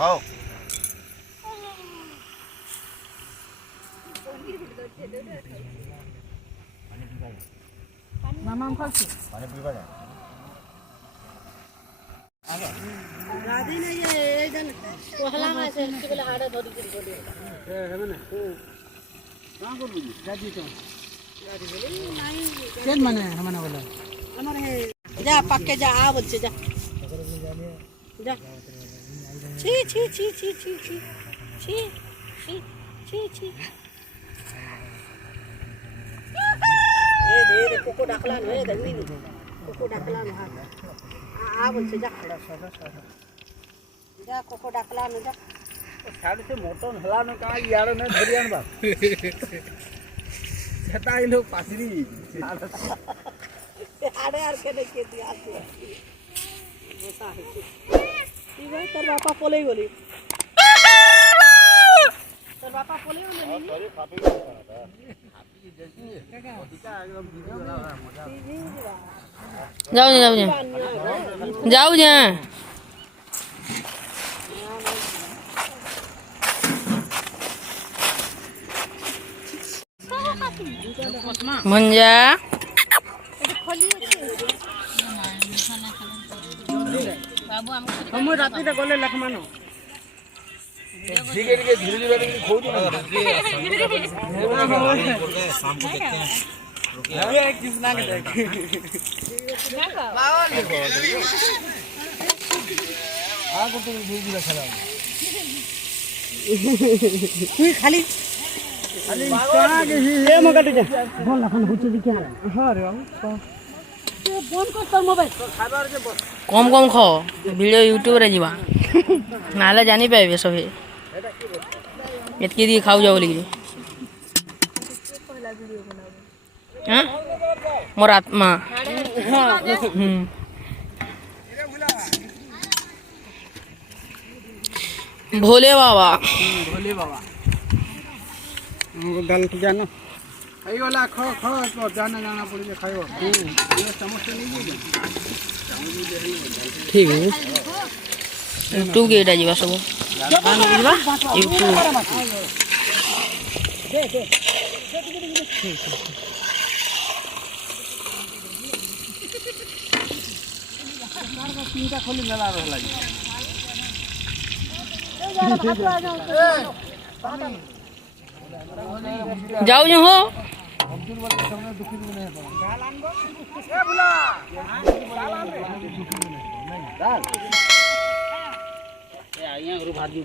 हां मामा हम खाচ্ছি पानी पीबा जा गादी नहीं ये जन कोहला में से के बोले हाड़े धरी के बोले ए है ना कहां कर बुझी गादी तो गादी बोले नहीं केन माने हमने बोला हमारे है जा पक्के जा आ बच्चे जा जा छी छी छी छी छी छी छी छी छी छी ए कोको डाकला न ए दंगी कोको डाकला न आ बोलছে যা যা কোকো ডাকলা ন যা साढ़े से मोटन हला न का यार ने धरियान बा छटा इ लोग पासरी आड़े यार के देखे दिया तू बता है ई भाई तर बापा पोले बोली तर बापा पोले बोली नहीं अरे फापी जाओ जाओ जाओ जा मुंजा हम राती तक गले लखमानो धीरे धीरे खोज ना शाम को देखते हैं ये किस ना के देख आ को तो भेजी रखा तू खाली कहां के ये मगट जा बोल लखन हुचे दी क्या हां रे ये फोन कर तो मोबाइल खाबार जे कम कम खाओ वीडियो यूट्यूब रे जीवा नाले जानी पाइबे सभी एतकी दी खाऊ जाओ लिखी हां मोर आत्मा भोले बाबा हमको दाल तो जानो आई वाला खो खो तो जाना जाना पड़ जे खाइबो ये समोसा नहीं जे ठीक है यूट्यूब के एटा जीवा सब जीवा यूट्यूब तीनटा खोली मेला रहला जाओ जो हो दाल ए आइया गुरु भाजी